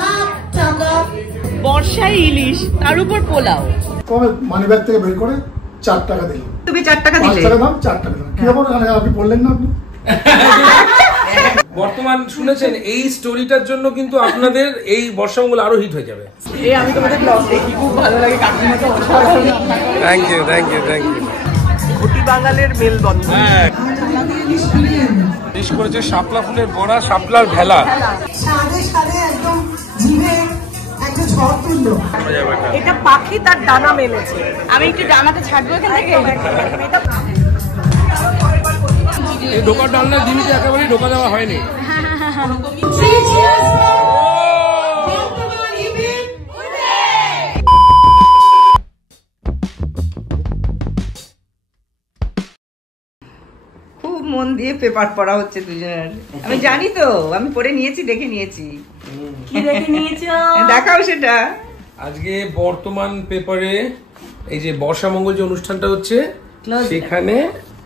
লাখ টাকা বর্ষায় ইলিশ, তার উপর পোলাও। কবে মানি ব্যাগ থেকে বের করে 4 টাকা দিলাম। তুমি 4 টাকা দিলে? 5 টাকা দাম 4 টাকা দিলাম। কি ব্যাপার? আপনি বললেন না আপনি? বর্তমান শুনেছেন এই স্টোরিটার জন্য কিন্তু আপনাদের এই বর্ষামঙ্গল আরো হিট হয়ে যাবে। এই আমি তোমাদের ব্লগ দেখি, খুব ভালো লাগে। কাকিমাকে অসাধারণ। Thank you thank you thank you. ঘটি বাঙালের মেলবন্ধন। ডিশ করেছে শাপলা ফুলের বড়া, শাপলার ভেলা। সাদে সাদে একদম জিভে একটা ঝড় তুললো। এটা পাখি তার ডানা মেলেছে। আমি একটু ডানাতে ছাড়বো এখান থেকে। এই ঢোকার ডালনা জিনিসটা একেবারেই ঢোকা দেওয়া হয়নি। খুব মন দিয়ে পেপার পড়া হচ্ছে দুজনের। আমি জানি তো, আমি পড়ে নিয়েছি, দেখে নিয়েছি। কি দেখে নিয়েছো? দেখাও সেটা। আজকে বর্তমান পেপারে এই যে বর্ষামঙ্গল যে অনুষ্ঠানটা হচ্ছে সেখানে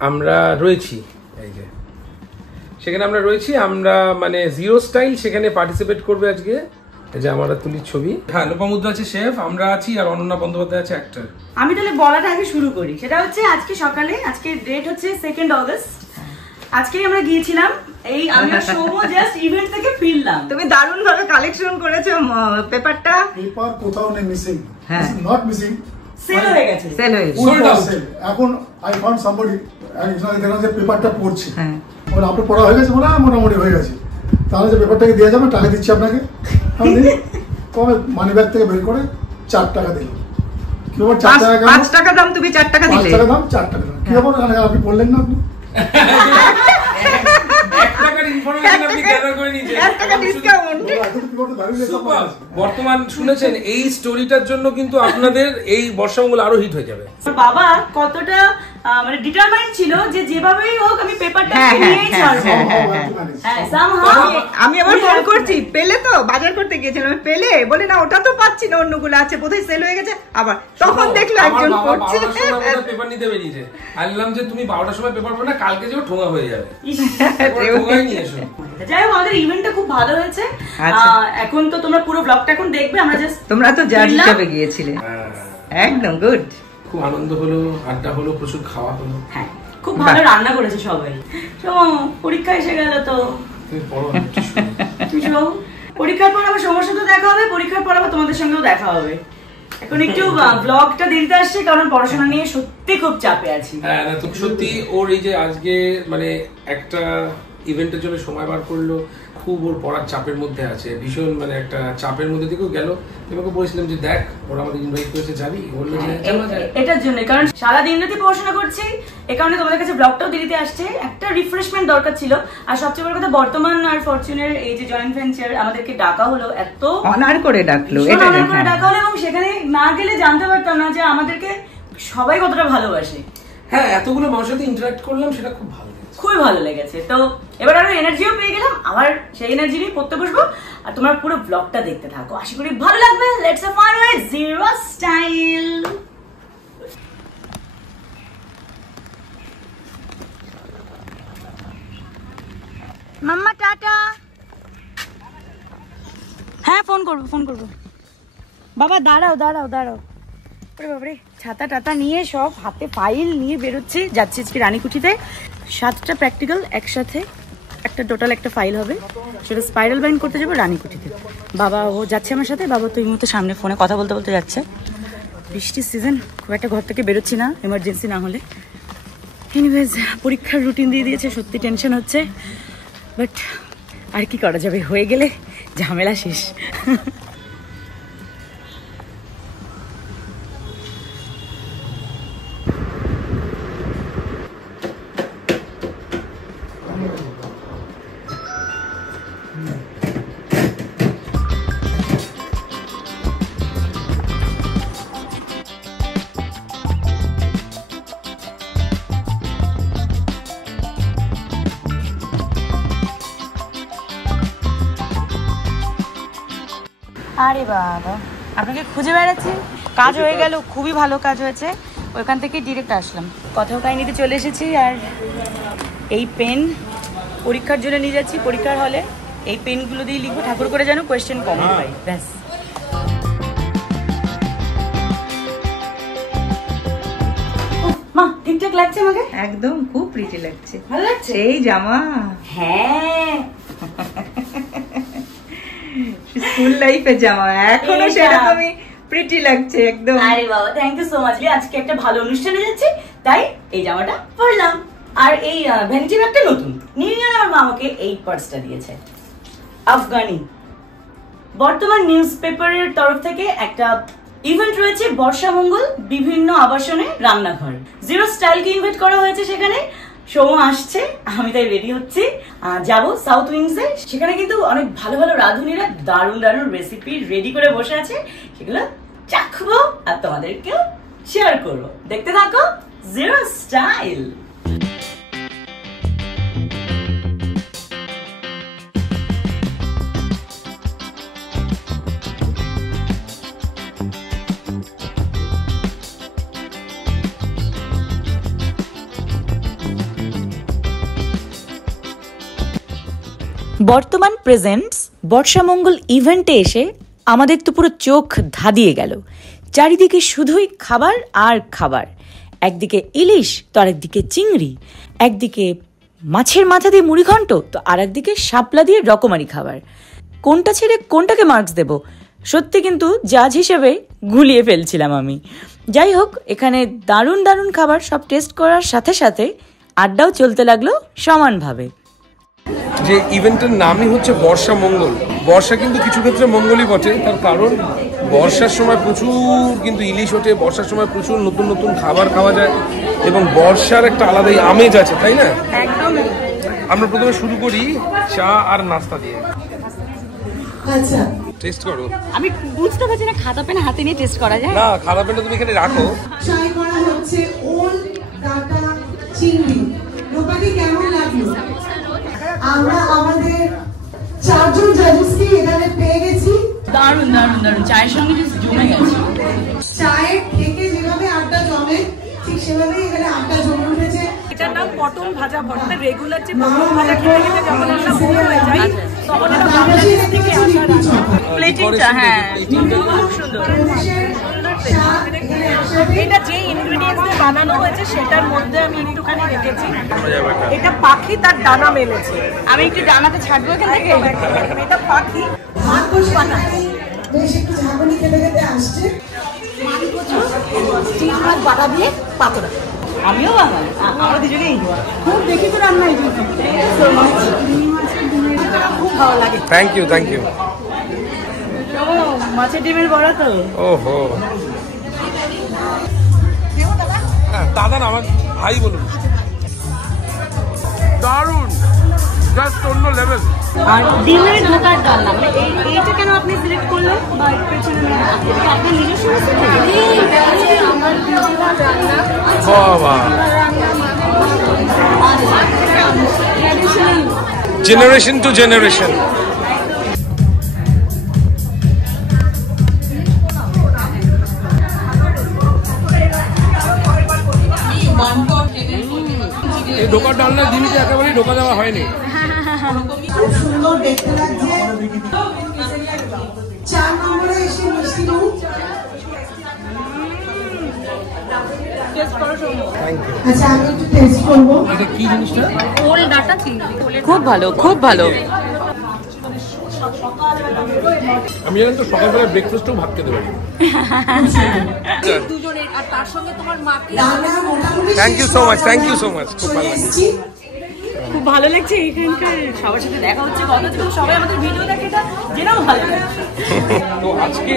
আমরা রয়েছি। এই যে সেখানে আমরা রয়েছি, আমরা মানে জিরো স্টাইল সেখানে পার্টিসিপেট করবে আজকে। এই যে আমরা তুলির ছবি। হ্যাঁ, লোপামুদ্রা আছে শেফ, আমরা আছি, আর অনন্যা বন্দ্যোপাধ্যায় আছে অ্যাক্টর। আমি তাহলে বলাটা আগে শুরু করি। সেটা হচ্ছে আজকে সকালে, আজকে ডেট হচ্ছে 2 অগস্ট। আজকে আমরা গিয়েছিলাম, এই আমি সোমো জাস্ট ইভেন্ট থেকে ফিরলাম। তুমি দারুণ ভাবে কালেকশন করেছো পেপারটা। পেপার কোথাও নেই মিসিং। হ্যাঁ, নট মিসিং, সেল হয়ে গেছে। সেল হয়ে গেছে। Sold out. এখন আই ফাউন্ড সামবডি একজনকে দেখলাম যে পেপারটা পড়ছে। হ্যাঁ, বলে আপনার পড়া হয়ে গেছে? বলে মোটামুটি হয়ে গেছে। তাহলে যে পেপারটাকে দিয়ে যাবে, টাকা দিচ্ছি আপনাকে। আমি কবে মানি ব্যাগ থেকে বের করে 4 টাকা দিলাম। কি ব্যাপার? 4 টাকা কেন? 5 টাকা দাম, তুমি 4 টাকা 5 দিলে? টাকা দাম 4 টাকা দিলাম। কি ব্যাপার? আপনি বললেন না আপনি? বর্তমান শুনেছেন এই স্টোরিটার জন্য কিন্তু আপনাদের এই বর্ষামঙ্গল আরো হিট হয়ে যাবে। বাবা কতটা মানে ডিটারমাইন্ড ছিল যে যেভাবেই হোক আমি পেপারটা নিয়েই ছাড়বো। হ্যাঁ, somehow আমি আবার ফোন করছি, পেলে তো? বাজার করতে গিয়েছিলাম, পেলে? বলে না ওটা তো পাচ্ছি না, অন্যগুলো আছে, বোধহয় সেল হয়ে গেছে। আবার তখন দেখলো একজন পড়ছে। পেপার নিতে বেরিয়েছে, আনলাম যে তুমি 12টার সময় পেপার পড়ো না, কালকে যে ঠোঙা হয়ে যাবে। যাই হোক, আমাদের ইভেন্টটা খুব ভালো হয়েছে। এখন তো তোমরা পুরো ব্লগটা এখন দেখবে। আমরা জাস্ট, তোমরা তো জাজ হিসেবে গিয়েছিলে। একদম গুড। খুব আনন্দ হলো, আড্ডা হলো, প্রচুর খাওয়া হলো। হ্যাঁ, খুব ভালো রান্না করেছে সবাই। পরীক্ষা এসে গেল তো তুমি পড়ো। পরীক্ষার পর আবার সমস্যা তো দেখা হবে, পরীক্ষার পর আবার তোমাদের সঙ্গেও দেখা হবে। এখন একটু ব্লগটা দেরিতে আসছে কারণ পড়াশোনা নিয়ে সত্যি খুব চাপে আছি। হ্যাঁ, সত্যি ওর এই যে আজকে মানে একটা ইভেন্টের জন্য সময় বার করলো, খুব ওর পড়ার চাপের মধ্যে আছে, ভীষণ মানে একটা চাপের মধ্যে থেকেও গেল। তোমাকে বলেছিলাম যে দেখ ওরা আমাদের ইনভাইট করেছে, যাবি? বললো যে এটার জন্য, কারণ সারাদিন রাতে পড়াশোনা করছি, এই কারণে তোমাদের কাছে ব্লগটাও দেরিতে আসছে। একটা রিফ্রেশমেন্ট দরকার ছিল। আর সবচেয়ে বড় কথা, বর্তমান আর ফরচুনের এই যে জয়েন্ট ভেঞ্চার আমাদেরকে ডাকা হলো, এত অনার করে ডাকলো, অনার করে ডাকা হলো, এবং সেখানে না গেলে জানতে পারতাম না যে আমাদেরকে সবাই কতটা ভালোবাসে। হ্যাঁ, এতগুলো মানুষের সাথে ইন্টারঅ্যাক্ট করলাম, সেটা খুব ভালো, খুবই ভালো লেগেছে। তো এবার আরো এনার্জিও পেয়ে গেলাম, আবার সেই এনার্জি নিয়ে পড়তে বসবো। আর তোমরা পুরো ব্লগটা দেখতে থাকো, আশা করি ভালো লাগবে। Let's have fun with zero style. মাম্মা টাটা। হ্যাঁ, ফোন করবো। বাবা দাঁড়াও। আরে বাবারে, ছাতা টাতা নিয়ে সব হাতে ফাইল নিয়ে বেরোচ্ছে, যাচ্ছে আজকে রানীকুঠিতে। 7টা প্র্যাকটিক্যাল একসাথে, একটা টোটাল একটা ফাইল হবে, সেটা স্পাইরাল বাইন্ড করতে যাবো রানীকুঠিতে। বাবা ও যাচ্ছে আমার সাথে। বাবা তো এই মুহূর্তে সামনে ফোনে কথা বলতে যাচ্ছে। বৃষ্টির সিজন, খুব একটা ঘর থেকে বেরোচ্ছি না, এমার্জেন্সি না হলে। এনিওয়েজ, পরীক্ষার রুটিন দিয়ে দিয়েছে, সত্যি টেনশন হচ্ছে, বাট আর কি করা যাবে, হয়ে গেলে ঝামেলা শেষ। আরে বাবা, আপনাকে খুঁজে বেড়াচ্ছি। কাজ হয়ে গেল, খুবই ভালো কাজ হয়েছে। ওইখান থেকে ডিরেক্ট আসলাম, কথাও কাহিনীতে চলে এসেছি। আর এই পেন পরীক্ষার জন্য নিয়ে যাচ্ছি পরীক্ষার হলে। এই পেনগুলো দিয়ে লিখবো, ঠাকুর করে যেন কোয়েশ্চেন কমন পাই, ব্যাস। মা ঠিকঠাক লাগছে আমাকে? একদম খুব প্রিটি লাগছে। ভালো লাগছে এই জামা? হ্যাঁ, স্কুল লাইফের জামা, এখনো সেরকমই প্রিটি লাগছে একদম। আরে বাবা, থ্যাংক ইউ সো মাচ। আজকে একটা ভালো অনুষ্ঠানে যাচ্ছি, তাই এই জামাটা পরলাম। আর এই ভ্যানিটি ব্যাগটা নতুন, নিউ ইয়ার আমার মা আমাকে এই পার্সটা দিয়েছে, আফগানি। বর্তমান নিউজ পেপারের তরফ থেকে একটা ইভেন্ট রয়েছে, বর্ষামঙ্গল বিভিন্ন আবাসনে রান্নাঘর, জিরো স্টাইলকে ইনভাইট করা হয়েছে সেখানে। সৌম আসছে, আমি তাই রেডি হচ্ছি, যাবো সাউথ উইংসে। সেখানে কিন্তু অনেক ভালো ভালো রাঁধুনিরা দারুণ দারুণ রেসিপি রেডি করে বসে আছে, সেগুলো চাখবো আর তোমাদেরকেও শেয়ার করবো। দেখতে থাকো জিরো স্টাইল। বর্তমান প্রেজেন্টস বর্ষামঙ্গল ইভেন্টে এসে আমাদের তো পুরো চোখ ধাঁধিয়ে গেল। চারিদিকে শুধুই খাবার আর খাবার, একদিকে ইলিশ তো আরেকদিকে চিংড়ি, একদিকে মাছের মাথা দিয়ে মুড়িঘণ্ট তো আর একদিকে শাপলা দিয়ে রকমারি খাবার। কোনটা ছেড়ে কোনটাকে মার্কস দেব, সত্যি কিন্তু জাজ হিসেবে গুলিয়ে ফেলছিলাম আমি। যাই হোক, এখানে দারুণ দারুণ খাবার সব টেস্ট করার সাথে সাথে আড্ডাও চলতে লাগলো সমানভাবে। যে ইভেন্টের নামই হচ্ছে বর্ষা মঙ্গল। বর্ষা কিন্তু কিছু ক্ষেত্রে মঙ্গলই বটে, তার কারণ বর্ষার সময় প্রচুর কিন্তু ইলিশ ওঠে, বর্ষার সময় প্রচুর নতুন নতুন খাবার খাওয়া যায় এবং বর্ষার একটা আলাদাই আমেজ আছে, তাই না? একদম। আমরা প্রথমে শুরু করি চা আর নাস্তা দিয়ে। আচ্ছা, টেস্ট করো। আমি বুঝতে পারছি না, খাতা পেন হাতে নিয়ে টেস্ট করা যায়? না, খাতা পেনটা তুমি এখানে রাখো। ট্রাই করা হচ্ছে ওল ডাটা চিংড়ি। রূপাকে কেমন লাগলো? আমরা আমাদের 4 জন জাজেসকে এখানে পেয়ে গেছি। দারুণ দারুণ দারুণ, চায়ের সঙ্গে জাস্ট জমে গেছে। চায়ের থেকে যেভাবে আড্ডা জমে ঠিক সেভাবেই এখানে আড্ডা জমে উঠেছে। এটার নাম পটল ভাজা বটে। রেগুলার যে পটল ভাজা খেতে খেতে যখন আমরা বোর হয়ে যাই তখন এটা বাংলাদেশ থেকে আসা প্লেটিংটা, হ্যাঁ খুব সুন্দর। এটা যে ইনগ্রেডিয়েন্টস দিয়ে বানানো হয়েছে সেটার মধ্যে আমি একটুখানি রেখেছি, এটা পাখি তার ডানা মেলেছে। আমি একটু ডানাতে ছাড়বো এখান থেকে। এটা পাখি মানকোষ বানা, বেশ একটু ঝাঁকুনি খেতে খেতে আসছে। স্টিম মাছ বাটা দিয়ে পাতোড়া। আমিও বাঙালি, আমরা দুজনেই খুব দেখি তো রান্না এই জন্য খুব ভালো লাগে। Thank you, thank you. মাছের ডিমের বড়া তো। ওহো, হ্যাঁ দাদা না, আমার ভাই বলুন। দারুণ, জাস্ট অন্য লেভেল। আর ডিমের ঢোকার ডালনা, মানে এইটা কেন আপনি সিলেক্ট করলেন? বা পেছনে আপনার নিজস্ব বাবা, জেনারেশন টু জেনারেশন। এই ঢোকার ডালনা জিনিসটা একেবারেই ঢোকা দেওয়া হয়নি। খুব সুন্দর দেখতে লাগছে। 4 নম্বরে এসে মিষ্টি মুখ। আচ্ছা, আমি একটু টেস্ট করবো। এটা কি জিনিসটা? ওল ডাটা চিংড়ি। খুব ভালো, খুব ভালো। আমি জানেন তো সকালবেলা ব্রেকফাস্টও ভাত খেতে পারি। দুজনের, আর তার সঙ্গে তোমার মাকে। রান্না মোটামুটি thank you so much, thank you so much. খুব ভালো লাগছে। এসেছি। খুব ভালো লাগছে এখানকার সবার সাথে দেখা হচ্ছে, কথা হচ্ছে, সবাই আমাদের ভিডিও দেখে, এটা জেনেও ভালো লাগছে। তো আজকে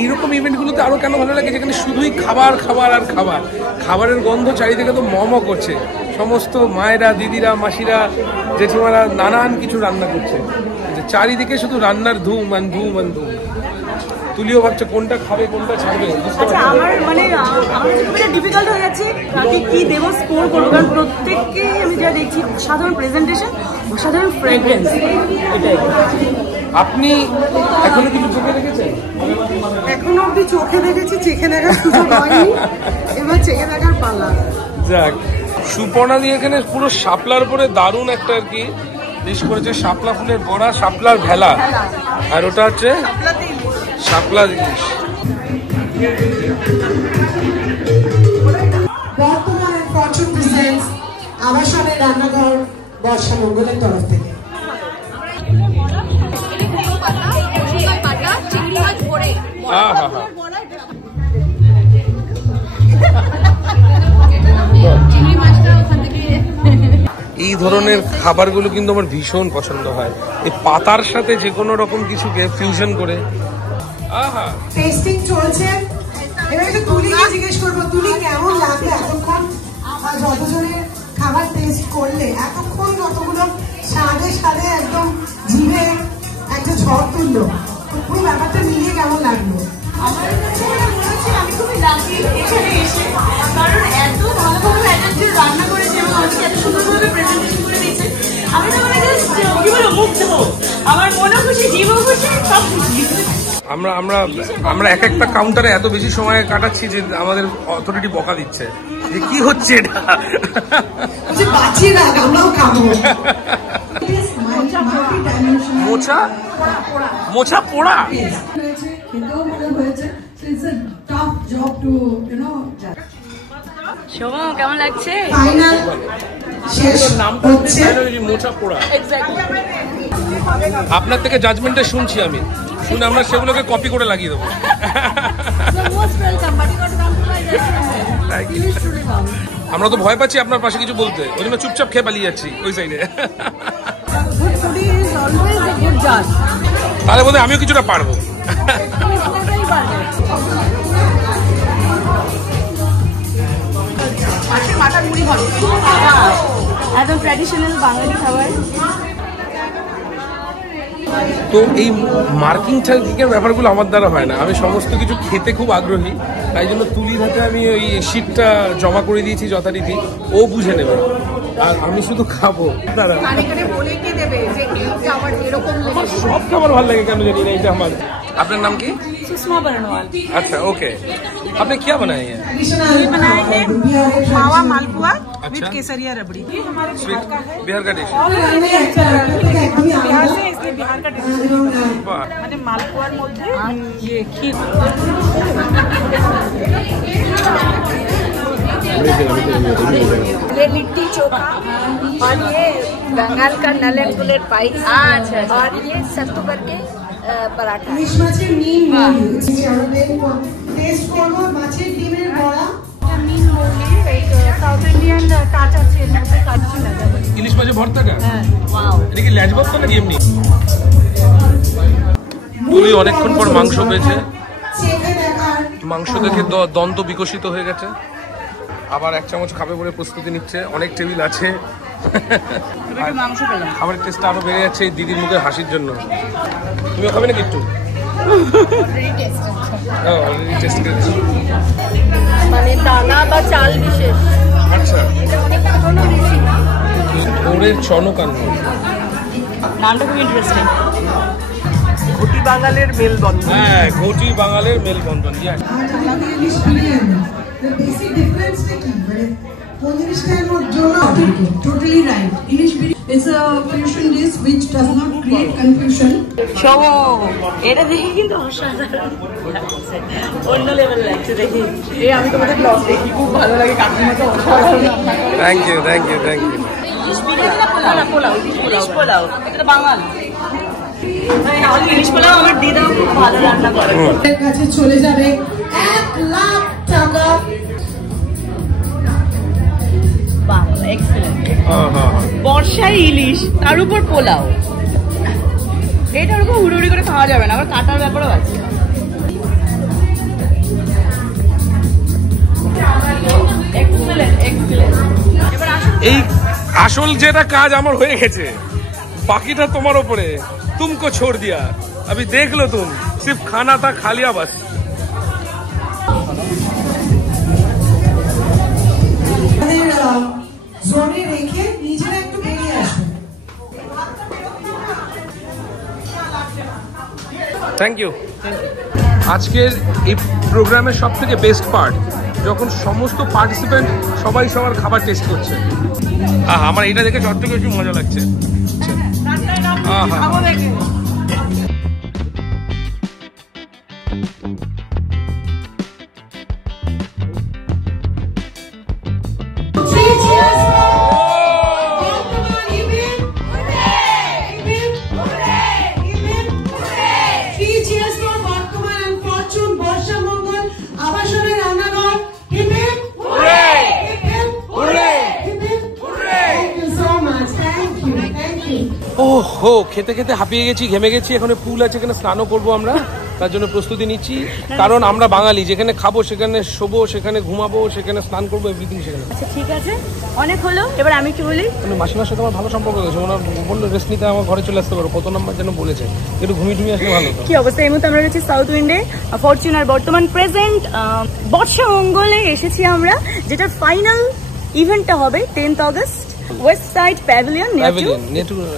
এইরকম ইভেন্টগুলোতে আরো কেন ভালো লাগে, যেখানে শুধুই খাবার খাবার আর খাবার, খাবারের গন্ধ চারিদিকে তো মম করছে। সমস্ত মায়েরা, দিদিরা, মাসিরা, জেঠিমারা নানান কিছু রান্না করছে, চারিদিকে শুধু রান্নার ধুম আর ধুম আর ধুম। তুলিও ভাবছে কোনটা খাবে কোনটা ছাড়বে, বুঝতে আচ্ছা, পারছো? আমার মানে আমার খুব ডিফিকাল্ট হয়ে যাচ্ছে কাকে কি দেবো, স্কোর করবো, কারণ প্রত্যেককে আমি যা দেখছি সাধারণ প্রেজেন্টেশন, অসাধারণ ফ্রেগ্রেন্স, এটাই। আপনি এখনো কিছু চোখে দেখেছেন? এখনো অব্দি চোখে দেখেছি, চেখে দেখার সুযোগ হয়নি, এবার চেখে দেখার পালা। যাক, সুপর্ণা দিয়ে এখানে পুরো শাপলার পরে দারুণ একটা আর কি ডিশ করেছে শাপলা ফুলের বড়া, শাপলার ভেলা, আর ওটা হচ্ছে শাপলা ইলিশ। বর্তমানে ফরচুন প্রেজেন্টস আবাসনের রান্নাঘর বর্ষা মঙ্গলের তরফ থেকে এই ধরনের খাবারগুলো কিন্তু আমার ভীষণ পছন্দ হয়, এই পাতার সাথে যে কোনো রকম কিছুকে ফিউশন করে। টেস্টিং চলছে, এবার একটু তুলিকে জিজ্ঞেস করবো, তুলি কেমন লাগবে এতক্ষণ যতজনের খাবার টেস্ট করলে, এতক্ষণ যতগুলো স্বাদে স্বাদে একদম জিভে একটা ঝড় তুললো, পুরো ব্যাপারটা মিলিয়ে কেমন লাগলো? আমার কাছে মনে হচ্ছে আমি খুবই লাকি এখানে এসে, কারণ এত ভালো ভালো ম্যানেজার রান্না করেছে এবং আমাকে এত সুন্দরভাবে প্রেজেন্টেশন করে দিয়েছে। আমি তো মানে জাস্ট কি বলবো, মুগ্ধ। আমার মনও খুশি, জীবও খুশি, সব খুশি। আমরা এক একটা কাউন্টারে এত বেশি সময় কাটাচ্ছি যে আমাদের অথরিটি বকা দিচ্ছে যে কি হচ্ছে এটা। মোচা মোচা পোড়া শোভা কেমন লাগছে? মোচা পোড়া। আপনার থেকে জাজমেন্টে শুনছি আমি, শুনে আমরা সেগুলোকে কপি করে লাগিয়ে দেবো। আমরা তো ভয় পাচ্ছি আপনার পাশে কিছু বলতে, ওই জন্য চুপচাপ খেয়ে পালিয়ে যাচ্ছি ওই সাইডে। তাহলে বোধহয় আমিও কিছুটা পারবো। একদম ট্র্যাডিশনাল বাঙালি খাবার। তো এই মার্কিং টার্কিংয়ের ব্যাপারগুলো আমার দ্বারা হয় না, আমি সমস্ত কিছু খেতে খুব আগ্রহী, তাই জন্য তুলির হাতে আমি ওই শীটটা জমা করে দিয়েছি যথারীতি, ও বুঝে নেবে আর আমি শুধু খাবো। আমার সব খাবার ভালো লাগে কেন জানি না, এটা আমার। আপনার নাম কি? सुषमा बरनवाल। अच्छा ओके, आपने क्या बनाया है? ये बनाए हैं मावा मालपुआ विद केसरिया रबड़ी। ये हमारे बिहार का है, बिहार का डिश। बिहार से, इसलिए बिहार का डिश। মানে মালপুয়ার মধ্যে ये खीर, ये लिट्टी चोखा और ये बंगाल का नलन गुलेट पाइस। अच्छा। और ये सत्तू करके पराठा। ইলিশ মাছের টেস্ট করবো, মাছের ডিমের বড়া। मीन मोली एक साउथ इंडियन टाच আছে এর মধ্যে কাচ্চি লাগা। ইলিশ মাছের ভর্তাটা? হ্যাঁ। ওয়াও। এটা কি ল্যাজ ভর্তা নাকি এমনি? তুলি অনেকক্ষণ পর মাংস পেয়েছে, মাংস দেখে দন্ত বিকশিত হয়ে গেছে, আবার এক চামচ খাবে বলে প্রস্তুতি নিচ্ছে, অনেক টেবিল আছে। খাবারের টেস্টটা আরো বেড়ে যাচ্ছে এই দিদির মুখের হাসির জন্য। তুমিও খাবে নাকি একটু? অলরেডি টেস্ট করেছি। মানে দানা বা চাল বিশেষ। আচ্ছা, এটা অনেক পুরনো রেসিপি। ওরের চনকান্ন নামটা খুব ইন্টারেস্টিং। ঘটি বাঙালির মেলবন্ধন। হ্যাঁ, ঘটি বাঙালির মেলবন্ধন। ইলিশ বিরিয়ানি, বেসিক ডিফারেন্সটা কি, মানে কোন জিনিসটার জন্য totally right. Ilish biryani is a fusion dish which does not create confusion. শোভা এটা দেখে কিন্তু অসাধারণ লাগছে, অন্য লেভেল লাগছে দেখে। এই আমি তোমাদের ব্লগ দেখি, খুব ভালো লাগে, কাকিমা তো অসাধারণ। Thank you thank you thank you. ইলিশ বিরিয়ানি না পোলাও? না পোলাও, ইলিশ পোলাও, এটা বাঙাল। ইলিশ পোলাও আমার দিদা খুব ভালো রান্না করে। এর কাছে চলে যাবে 1 লাখ টাকা। বাংলা এক্সেলেন্ট। বর্ষায় ইলিশ, তার উপর পোলাও, এটা ওরকম হুড়ুড়ি করে খাওয়া যাবে না, আবার কাটার ব্যাপারও আছে। এই আসল যেটা কাজ আমার হয়ে গেছে, বাকিটা তোমার উপরে। तुमको छोड़ दिया, अभी देख लो तुम, सिर्फ खाना था, खा लिया बस। জোনে রেখে নিজেরা একটু বেরিয়ে আসবে। Thank you. আজকের এই প্রোগ্রামের সব থেকে বেস্ট পার্ট, যখন সমস্ত পার্টিসিপেন্ট সবাই সবার খাবার টেস্ট করছে। আমার এটা দেখে সব থেকে বেশি মজা লাগছে। আহা। খাবো দেখে। Three cheers for Bardhaman. Hip hip. Hip hip. Three cheers for Bardhaman and Fortune Borsha Mongol Abashoner Ranaghar. Hip hip. Hip hip. Hip hip. Thank you so much. Thank you. ওহো, খেতে খেতে হাঁপিয়ে গেছি, ঘেমে গেছি। এখন পুল আছে, এখানে স্নানও করবো আমরা, তার জন্য প্রস্তুতি নিচ্ছি। কারণ আমরা বাঙালি, যেখানে খাবো সেখানে শোবো, সেখানে ঘুমাবো, সেখানে স্নান করবো, এভরিথিং সেখানে। আচ্ছা ঠিক আছে, অনেক হলো, এবার আমি কি বলি? মাসিমার সাথে আমার ভালো সম্পর্ক হয়েছে, ওনার বললো রেস্ট নিতে আমার ঘরে চলে আসতে পারো, কত নাম্বার যেন বলেছে, একটু ঘুমিয়ে আসলে ভালো হতো। কি অবস্থা? এই মুহূর্তে আমরা রয়েছি সাউথ উইন্ডে, ফরচুন আর বর্তমান প্রেজেন্ট বর্ষা মঙ্গলে এসেছি আমরা, যেটার ফাইনাল ইভেন্টটা হবে 10th August, west side pavilion,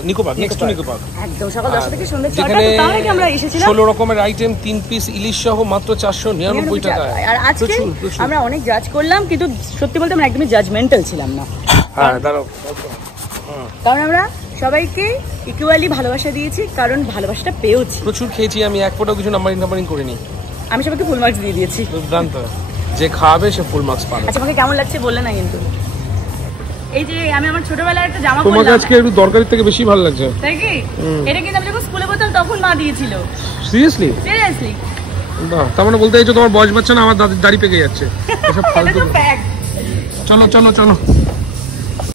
Nicco park, next to Nicco park. একদম সকাল 10টা থেকে সন্ধ্যা 6টা। যেখানে তো তার আগে আমরা এসেছিলাম 16 রকমের আইটেম, 3 পিস ইলিশ সহ মাত্র 499 টাকা। আর আজকে আমরা অনেক জাজ করলাম, কিন্তু সত্যি বলতে আমরা একদমই জাজমেন্টাল ছিলাম না। হ্যাঁ, দাঁড়াও। কারণ আমরা সবাইকে ইকুয়ালি ভালোবাসা দিয়েছি, কারণ ভালোবাসাটা পেয়েছি। প্রচুর খেয়েছি আমি, এক ফোঁটাও কিছু নাম্বারিং করিনি। আমি সবাইকে ফুল মার্কস দিয়ে দিয়েছি। দুর্দান্ত, যে খাবে সে ফুল মার্কস পাবে। আচ্ছা, আমাকে কেমন লাগছে বললে না কিন্তু। এই যে আমি আমার ছোটবেলার একটা জামা তোমাকে পরলাম, আজকে একটু দরকারির থেকে বেশি ভালো লাগছে। তাই কি? এটা কিন্তু আমি যখন স্কুলে পড়তাম তখন মা দিয়েছিল। সিরিয়াসলি? সিরিয়াসলি? বাহ, তার মানে বলতে চাইছো তোমার বয়স বাচ্চা না, আমার দাড়ি পেকে যাচ্ছে। এসব ফালতু। এটা তো ফ্যাক্ট। চলো চলো চলো।